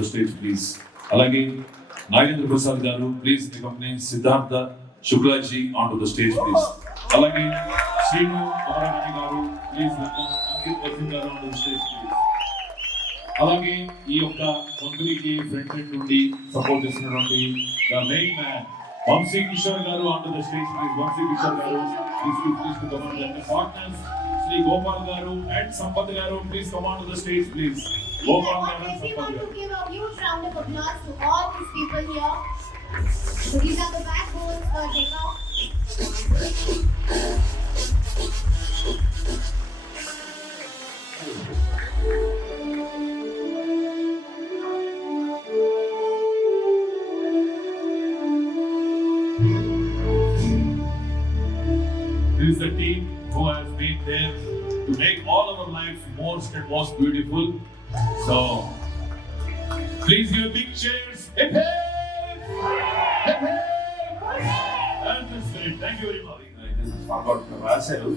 The stage please. అలాగే నాగేంద్ర ప్రసాద్ గారు please accompany Siddharth Shukla ji onto the stage please. అలాగే శ్రీను అమరనాథ్ గారు ప్లీజ్ వెల్కమ్ అంకిత్ వర్ధన్ గారు onto the stage please. అలాగే ఈ యొక్క కంపెనీకి ఫ్రంట్ ఎండ్ నుండి సపోర్ట్ చేస్తున్నటువంటి the main man Vamsi Kishore గారు onto the stage please. Vamsi Kishore గారు please to come on the partners Sri Gopal garu and Sampath garu please come on to the stage please. Gopal garu and Sampath garu. Give a huge round of applause to all these people here. So these are the backbones take out. This is the team who has been there to make all our lives most beautiful. So, please give big cheers. Hip hip! Hip hip! That's the spirit. Thank you very much. I just forgot to ask you.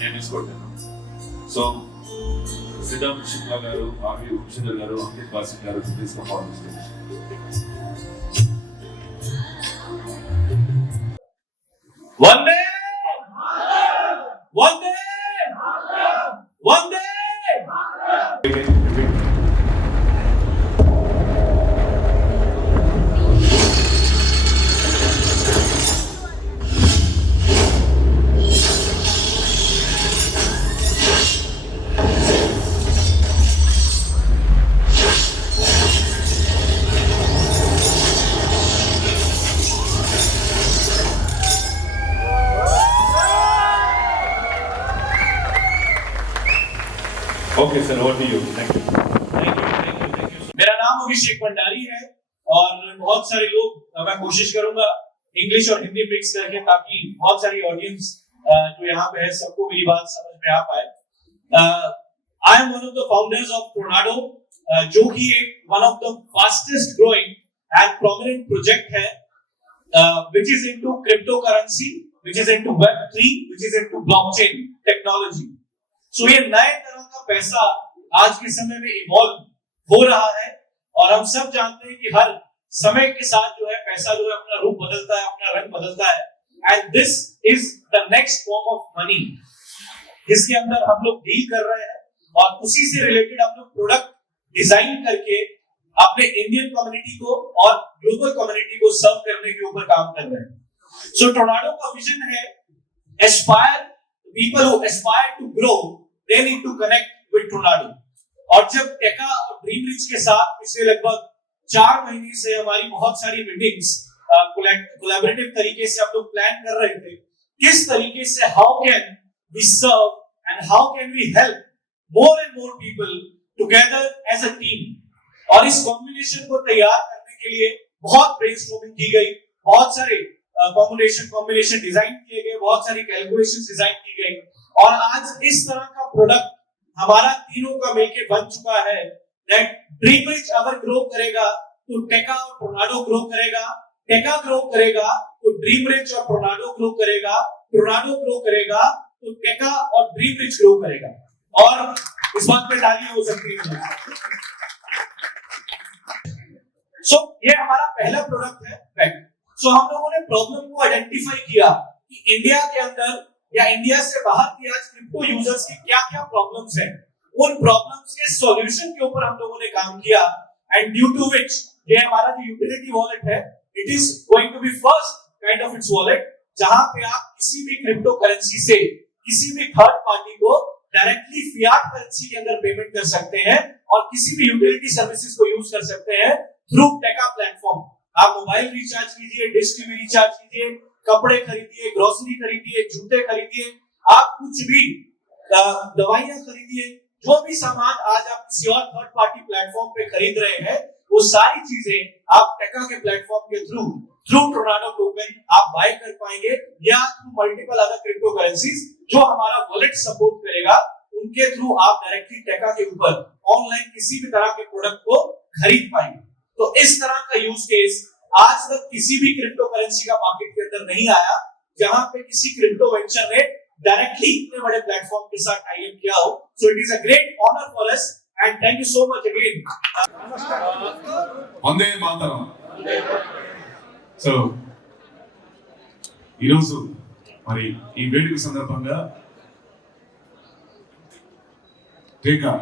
Name is good. So, Siddharth Shukla garu, R.V. Upshindar garu, Ankit Basin garu, please come on the stage. One day! One day! One day! Okay, sir, over to you. Thank you. Thank you. मेरा नाम अभिषेक भंडारी है और बहुत सारे लोग मैं कोशिश करूंगा इंग्लिश और हिंदी मिक्स करके ताकि बहुत सारी ऑडियंस जो यहाँ पे है सबको मेरी बात समझ में आ पाए. I am one of the founders of tornado जो कि एक one of the fastest growing and prominent project है which is into cryptocurrency, which is into Web3, which is into blockchain technology. सो ये नए तरह का पैसा आज के समय में इवॉल्व हो रहा है और हम सब जानते हैं कि हर समय के साथ जो है पैसा जो है अपना रूप बदलता है, अपना रंग बदलता है and this is the next form of money जिसके अंदर हम लोग डील कर रहे हैं और उसी से रिलेटेड हम लोग प्रोडक्ट डिजाइन करके अपने इंडियन कम्युनिटी को और ग्लोबल कम्युनिटी को सर्व करने के ऊपर काम कर रहे हैं. सो टोर्नाडो का विजन है Aspire people who aspire to grow they need to connect with Tornado. और जब टेका और ड्रीम रिच के साथ पिछले लगभग 4 महीने से हमारी बहुत सारी मीटिंग्स कोलैबोरेटिव तरीके से हम लोग प्लान कर रहे थे किस तरीके से how can we serve and how can we help more and more people together as a team. और इस कॉम्बिनेशन को तैयार करने के लिए बहुत ब्रेनस्टॉर्मिंग की गई, बहुत सारे कॉम्बिनेशन डिजाइन किए गए, बहुत सारी कैलकुलेशंस डिजाइन की गई और आज इस तरह का प्रोडक्ट हमारा तीनों का मिलके बन चुका है दैट ड्रीम रिच अगर ग्रो करेगा तो टेका और टोर्नाडो ग्रो करेगा, टेका ग्रो करेगा तो ड्रीम रिच और टोर्नाडो ग्रो करेगा, टोर्नाडो ग्रो करेगा तो टेका और ड्रीम रिच ग्रो करेगा. और इस बात पे ताली हो सकती है. सो ये हमारा पहला प्रोडक्ट है. सो हम लोगों ने प्रॉब्लम को आइडेंटिफाई किया कि इंडिया के अंदर या इंडिया से बाहर की आज क्रिप्टो यूजर्स की क्या-क्या प्रॉब्लम्स हैं. उन प्रॉब्लम्स के सॉल्यूशन के ऊपर हम लोगों ने काम किया एंड ड्यू टू व्हिच ये हमारा जो यूटिलिटी वॉलेट है it is going to be first kind of its wallet जहां पे आप किसी भी क्रिप्टो करेंसी से किसी भी थर्ड पार्टी को डायरेक्टली फियाट करेंसी के अंदर पेमेंट कर सकते हैं और किसी भी यूटिलिटी सर्विसेज को यूज कर सकते हैं थ्रू टेका प्लेटफॉर्म. आप मोबाइल रिचार्ज कीजिए, डिश टीवी रिचार्ज कीजिए, कपड़े खरीदिए, ग्रोसरी खरीदिए, जूते खरीदिए, आप कुछ भी दवाइयां खरीदिए, जो भी सामान आज आप किसी और थर्ड पार्टी प्लेटफॉर्म पे खरीद रहे हैं वो सारी चीजें आप टेका के प्लेटफॉर्म के थ्रू टोर्नाडो टोकन आप बाय कर पाएंगे या through multiple other crypto currencies जो हमारा वॉलेट सपोर्ट करेगा उनके थ्रू आप डायरेक्टली टेका के ऊपर ऑनलाइन किसी भी तरह के प्रोडक्ट को खरीद पाएंगे. तो इस तरह का यूज केस आज तक किसी भी क्रिप्टो करेंसी का मार्केट के अंदर नहीं आया जहां पे किसी क्रिप्टो वेंचर ने डायरेक्टली इतने बड़े प्लेटफॉर्म के साथ टाई अप किया हो. So it is a great honour for us and thank you so much again. Vande Mataram. So ఈరోజు మరి ఈ వేడుక సందర్భంగా టీకా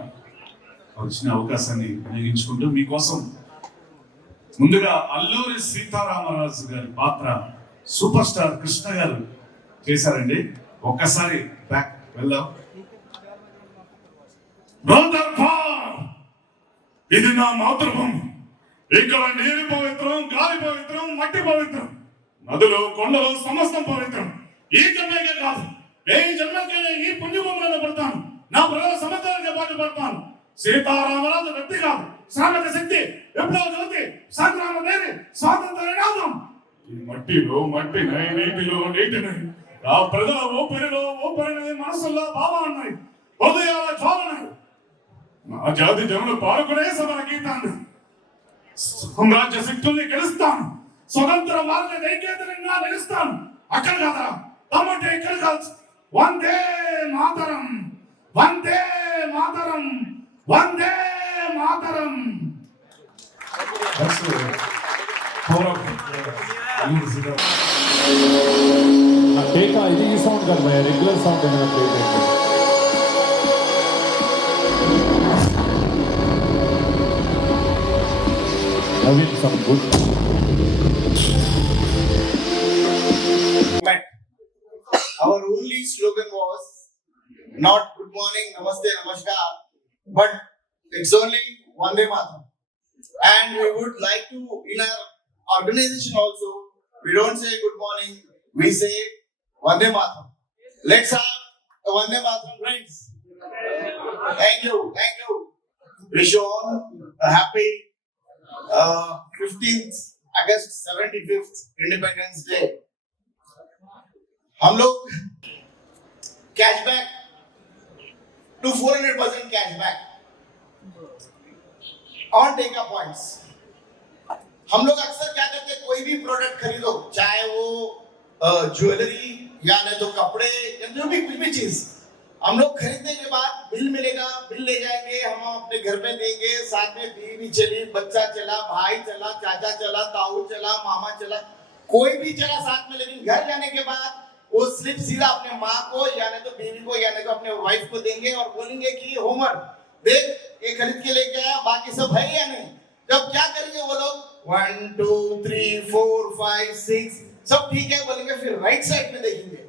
వచ్చిన అవకాశాన్ని వినియోగించుకుంటూ మీకోసం ముందుగా అల్లూరి సీతారామరాజు గారి పాత్ర సూపర్ స్టార్ కృష్ణ గారు చేశారండి. ఒక్కసారి బ్యాక్ వెళ్దాం. ఇది నా మాతృభూమి. ఇక్కడ నీరు పవిత్రం, గాలి పవిత్రం, మట్టి పవిత్రం, నదులు కొండలు సమస్తం పవిత్రం. ఈ జన్మకే కాదు, ఏ జన్మకైనా ఈ పుణ్యభూములను పడతాను. నా ప్రజల సమర్థనకి పాటు పడతాను. సీతారామరాజు వ్యక్తి కాదు, శ్రామిక శక్తి, ఎప్పుడో జ్యోతి, సంగ్రామ దేవి, స్వాతంత్ర నినాదం. ఈ మట్టిలో మట్టినై, నీటిలో నీటినై, ఆ ప్రజల ఊపిరిలో ఊపిరినై, మనసుల్లో భావాలున్నాయి, హృదయాల జ్వాలనై. నా జాతి జనులు పాల్గొనే సమర గీతాన్ని సామ్రాజ్య శక్తుల్ని గెలుస్తాను. స్వతంత్ర మార్గ ఐక్యతంగా నిలుస్తాను. అక్కడ కదా తమ్మంటే ఇక్కడ కాదు. వందే మాతరం, వందే మాతరం, వందే మాతరం. टेका ఇది ఈ సౌండ్ కాదు భయ్యా, రెగ్యులర్ సౌండ్ ఏమైనా ప్లే చేయండి. Having some good. Our only slogan was not good morning, namaste, namaskar, but it's only Vande Mataram. And we would like to, in our organization also, we don't say good morning, we say Vande Mataram. Let's have a Vande Mataram, friends. Thank you, thank you. Wish you all a happy 15th August 75th Independence Day. हम लोग cashback to 400% cashback on टेका points. हम लोग अक्सर क्या करते हैं, कोई भी प्रोडक्ट खरीदो, चाहे वो ज्वेलरी या नहीं तो कपड़े या जो भी कुछ भी चीज, हम लोग खरीदने के बाद बिल मिलेगा, बिल ले जाएंगे, हम अपने घर में देंगे, साथ में बीवी चली, बच्चा चला, भाई चला, चाचा चला, ताऊ चला, मामा चला, कोई भी चला साथ में. लेकिन घर जाने के बाद वो स्लिप सीधा अपने माँ को या नहीं तो बीवी को या नहीं तो अपने वाइफ को देंगे और बोलेंगे कि होमवर्क देख ये खरीद के लेके आया, बाकी सब है या नहीं. जब क्या करेंगे वो लोग 1 2 3 4 5 6 सब ठीक है बोलेंगे, फिर राइट साइड में देखेंगे.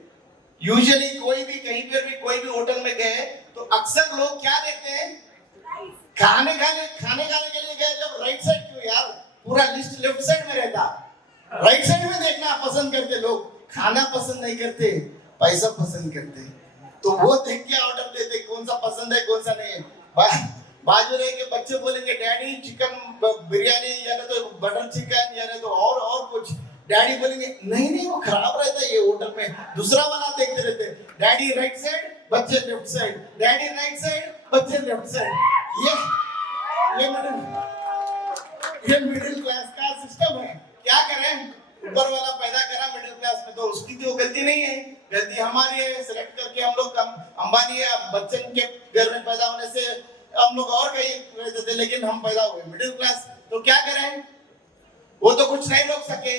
यूजुअली कोई भी कहीं पर भी कोई भी होटल में गए तो अक्सर लोग क्या देखते हैं, खाने के लिए गए जब राइट साइड क्यों यार, पूरा लिस्ट लेफ्ट साइड में रहता. राइट साइड में देखना पसंद करते लोग, खाना पसंद नहीं करते, पैसा पसंद करते. तो वो देख के ऑर्डर देते कौन सा पसंद है कौन सा नहीं है. बाजू रह के बच्चे बोलेंगे डैडी चिकन बिरयानी या तो बटर चिकन या तो और कुछ. डैडी बोलेंगे नहीं वो खराब रहता है ये होटल में, दूसरा वाला देखते रहते. डैडी राइट साइड, बच्चे left side, daddy right side, बच्चे लेफ्ट साइड. ये मिडिल क्लास का सिस्टम है. क्या करें, ऊपर वाला पैदा करा मिडिल क्लास में, तो उसकी तो गलती नहीं है, गलती हमारी है. सिलेक्ट करके हम लोग अंबानी या बच्चन के घर में पैदा होने से हम लोग और कहीं रहते थे, लेकिन हम पैदा हुए मिडिल क्लास. तो क्या करें, वो तो कुछ नहीं रोक सके.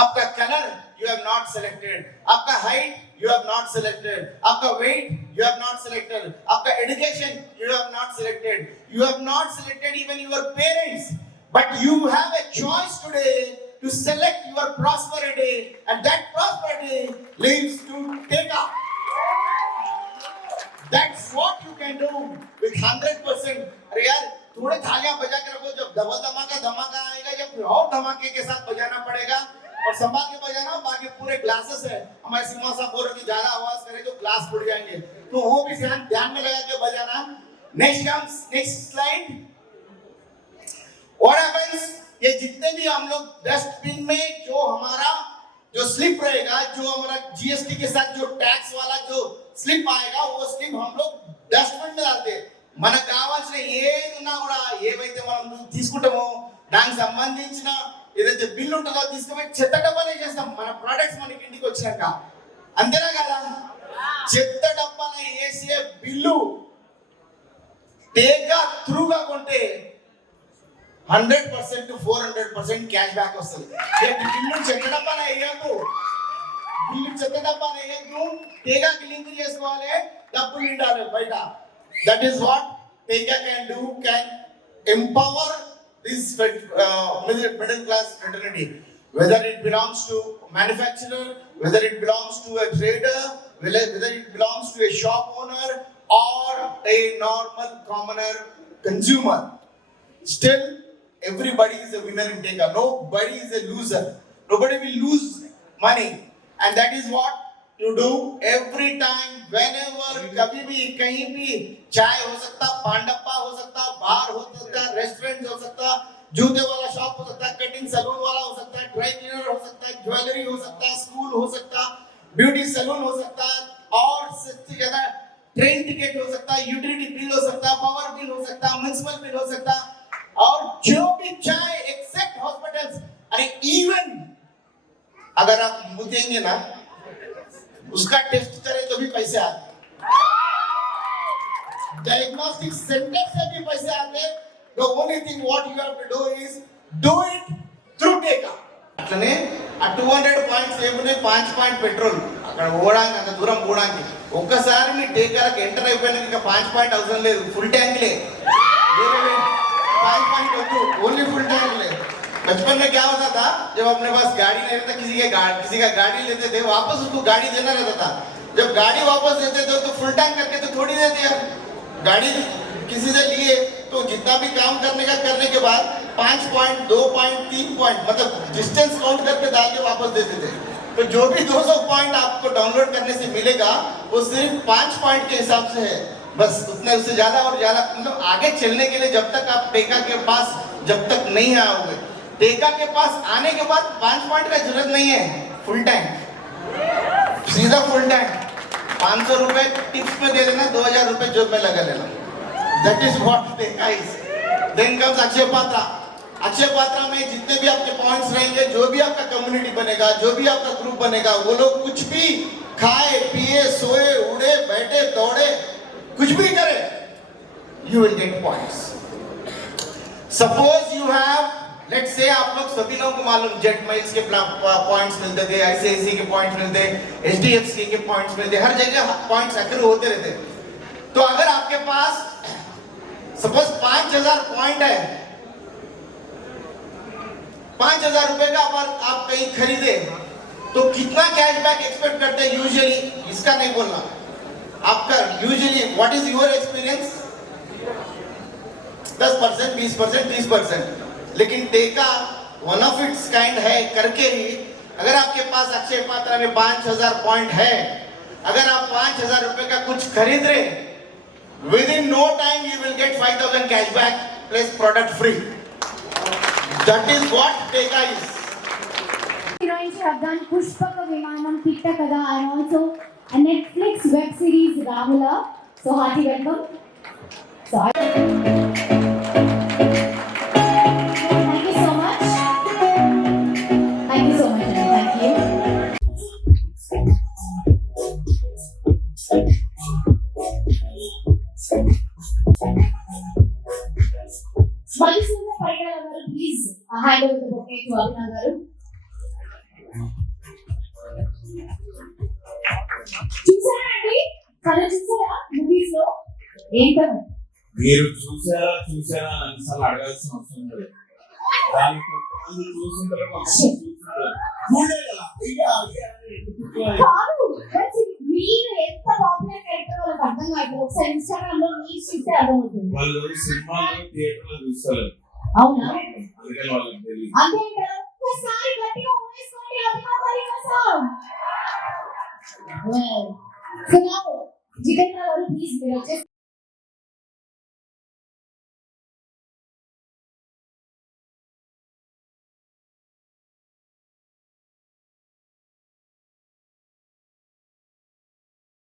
आपका colour you have not selected, आपका height you have not selected, आपका weight you have not selected, आपका education you have not selected, you have not selected even your parents, but you have a choice today to select your prosperity, and that prosperity leads to Teka. That's what you can do with 100%. अरे यार थोड़े थालियां बजा के रखो, जब double धमाका आएगा, जब और धमाके के साथ बजाना पड़ेगा और संभाल के बजाना. बाकी पूरे ग्लासेस है, हमारे सीमा साहब बोल रहे थे ज्यादा आवाज करे तो ग्लास फूट जाएंगे, तो वो भी ध्यान में लगा के बजाना. Next slide. What happens, ये जितने भी हम लोग डस्टबिन में जो हमारा जो स्लिप रहेगा, जो हमारा जीएसटी के साथ जो टैक्स वाला जो स्लिप आएगा, वो स्लिप हम लोग डस्टबिन में डालते. మన కావాల్సిన ఏదున్నా కూడా ఏవైతే మనం తీసుకుంటామో దానికి సంబంధించిన ఏదైతే బిల్లు ఉంటుందో తీసుకుపోయి చెత్త డబ్బాలో చేస్తాం మన ప్రొడక్ట్స్ మనకి ఇంటికి వచ్చినాక. అంతేనా కదా, చెత్త డబ్బాలో వేసే బిల్లు టేగా త్రూగా కొంటే 100% to 400% క్యాష్ బ్యాక్ వస్తుంది. బిల్లు చెత్త డబ్బానే వేయద్దు, టేగాకి లింక్ చేసుకోవాలి, డబ్బులు ఉండాలి బయట. That is what Tega can do, can empower this middle class fraternity. Whether it belongs to manufacturer, whether it belongs to a trader, whether it belongs to a shop owner or a normal commoner consumer, still everybody is a winner in Tega. Nobody is a loser. Nobody will lose money, and that is what you do every time, whenever, कभी भी कहीं भी. चाय हो सकता, पांडप्पा हो सकता, बार हो सकता, रेस्टोरेंट हो सकता, जूते वाला शॉप हो सकता, कटिंग सैलून वाला हो सकता, ड्राई क्लीनर हो सकता, ज्वेलरी हो सकता, स्कूल हो सकता, ब्यूटी सैलून हो सकता, और सबसे ज्यादा ट्रेन टिकट हो सकता, यूटिलिटी बिल हो सकता, पावर बिल हो सकता, म्युनिसिपल बिल हो सकता, और जो भी चाहे एक्सेप्ट हॉस्पिटल्स. अरे इवन अगर आप मुतेंगे ना, उसका टेस्ट करें तो भी पैसे आते, डायग्नोस्टिक सेंटर से भी पैसे आते. The only thing what you have to do is do it through Tega. అట్లనే ఆ 200 పాయింట్స్ ఏమునే 5 పాయింట్ పెట్రోల్ అక్కడ ఓడానికి అంత దూరం పోవడానికి ఒక్కసారి మీ టేకాలకు ఎంటర్ అయిపోయినాక ఇక 5 పాయింట్ అవసరం లేదు, ఫుల్ ట్యాంక్ లే. 5 పాయింट होती ओनली फुल टैंक ले. बचपन में क्या होता था, जब अपने पास गाड़ी नहीं रहता, किसी का गाड़ी लेते थे, वापस उसको गाड़ी देना रहता था. जब गाड़ी वापस देते थे तो फुल टैंक करके तो थोड़ी देते यार. गाड़ी किसी से लिए तो जितना भी काम करने के बाद 5 पॉइंट 2 पॉइंट 3 पॉइंट मतलब डिस्टेंस काउंट करके डाल के वापस देते थे. तो जो भी 200 पॉइंट आपको डाउनलोड करने से मिलेगा वो सिर्फ 5 पॉइंट के हिसाब से है, बस उतने. उससे ज्यादा और ज्यादा मतलब आगे चलने के लिए जब तक आप टेका के पास जब तक नहीं आओगे, टेका के पास आने के बाद 5 पॉइंट का जरूरत नहीं है, फुल टैंक, सीधा फुल टैंक. 500 रुपए टिप्स में दे देना, 2000 रुपए जेब में लगा लेना. That is what Teka is. Then comes Akshaya Patra. Akshaya Patra में जितने भी आपके पॉइंट्स रहेंगे, जो भी आपका कम्युनिटी बनेगा, जो भी आपका ग्रुप बनेगा, वो लोग कुछ भी खाए पिए सोए उड़े बैठे दौड़े कुछ भी करे, you will get points. Suppose you have, let's say आप लोग सभी लोगों को मालूम जेट माइल्स के पॉइंट्स मिलते थे, ICICI के पॉइंट्स मिलते, HDFC के पॉइंट्स मिलते, हर जगह पॉइंट्स अक्र होते रहते. तो अगर आपके पास सपोज 5000 पॉइंट है, 5000 रुपए का आप कहीं खरीदे तो कितना कैशबैक एक्सपेक्ट करते हैं यूजुअली? इसका नहीं बोलना आपका. Usually what is your experience? 10%, 20%, 30%. लेकिन टेका वन ऑफ इट्स काइंड है करके ही, अगर आपके पास अक्षय पात्रा में 5000 पॉइंट है, अगर आप 5000 रुपए का कुछ खरीद रहे, with in no time you will get 5000 cashback plus product free. That is what Teka is. Heroines have done Pushpaka Vimanam Pitta Kada and also a Netflix web series Ramula. So hearty welcome. So thank you so much. Thank you so much. Thank you. Madhusudana Parikala garu, please hand over the bouquet to Aruna garu. చూసారా అండి, colour చూసారా movies లో ఏంటో. మీరు చూసారా అన్నిసార్లు అడగాల్సిన అవసరం లేదు. దాని కొంతమంది చూసింటారు, కొంతమంది చూస్తున్నారు. చూడలేదా? కాదు, మీరు ఎంత పాపులర్ క్యారెక్టర్ వాళ్ళకి అర్థం కాదు. ఒకసారి ఇన్స్టాగ్రామ్ లో రీల్స్ చూస్తే అర్థమవుతుంది. వాళ్ళు సినిమాలో థియేటర్లో చూస్తారు, అవునా? అందుకని వాళ్ళకి తెలియదు. అంతే అంటారా? ఒకసారి గట్టిగా ఊరేసుకోండి అభిమానులు కోసం. Well, so now, Jitendra garu, please, మీరు వచ్చేసి